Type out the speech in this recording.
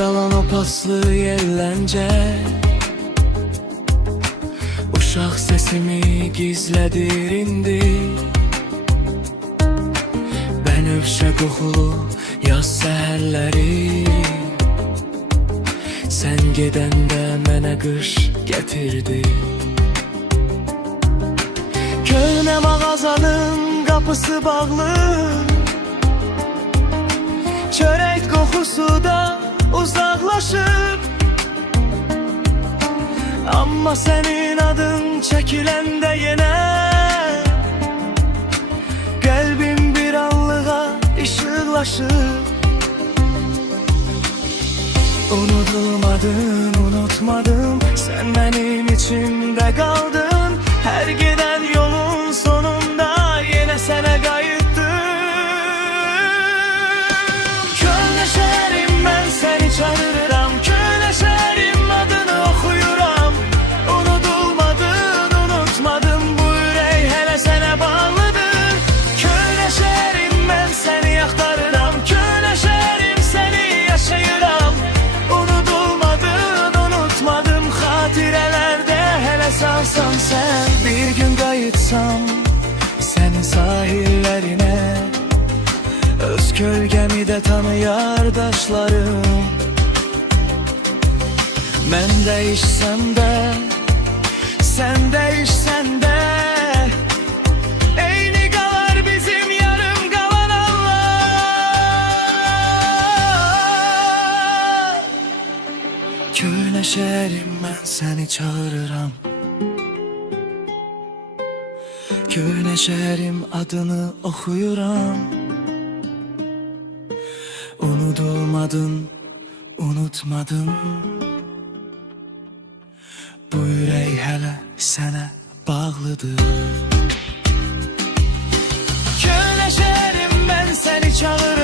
qalan o paslı yerləncə uşaq sesimi gizlədir indi. Bənövşə qoxulu yaz səhərləri sən gedəndə mənə qış gətirdi. Köhnə mağazanın qapısı bağlı, çörək qoxusu da uzaqlaşıb. Amma sənin adın çəkiləndə yenə qəlbim bir anlığa işıqlaşıb. Unutulmadın, unutmadım, sən mənim içimdə qaldın. Hər gedən yolun sonunda yenə sənə qayıtdım. Köhnə şəhərim, mən səni çağırıram. Köhnə şəhərim, adını oxuyuram. Unudulmadın, unutmadım, bu ürək hələ sənə bağlıdır. Köhnə şəhərim, mən səni axtarıram. Köhnə şəhərim, səni yaşayıram. Unudulmadın, unutmadım, xatirələrdə hələ sağsan sən. Bir gün qayıtsam sənin sahillərinə, öz kölgəmi də tanıyar daşlarım. Mən dəyişsəm də, sən dəyişsən də, eyni qalar bizim yarım qalan anlar. Köhnə şəhərim, mən səni çağırıram. Köhnə şəhərim, adını oxuyuram. Unudulmadın, unutmadım, bu ürək hələ sənə bağlıdır. Köhnə şəhərim, mən səni çağırıram.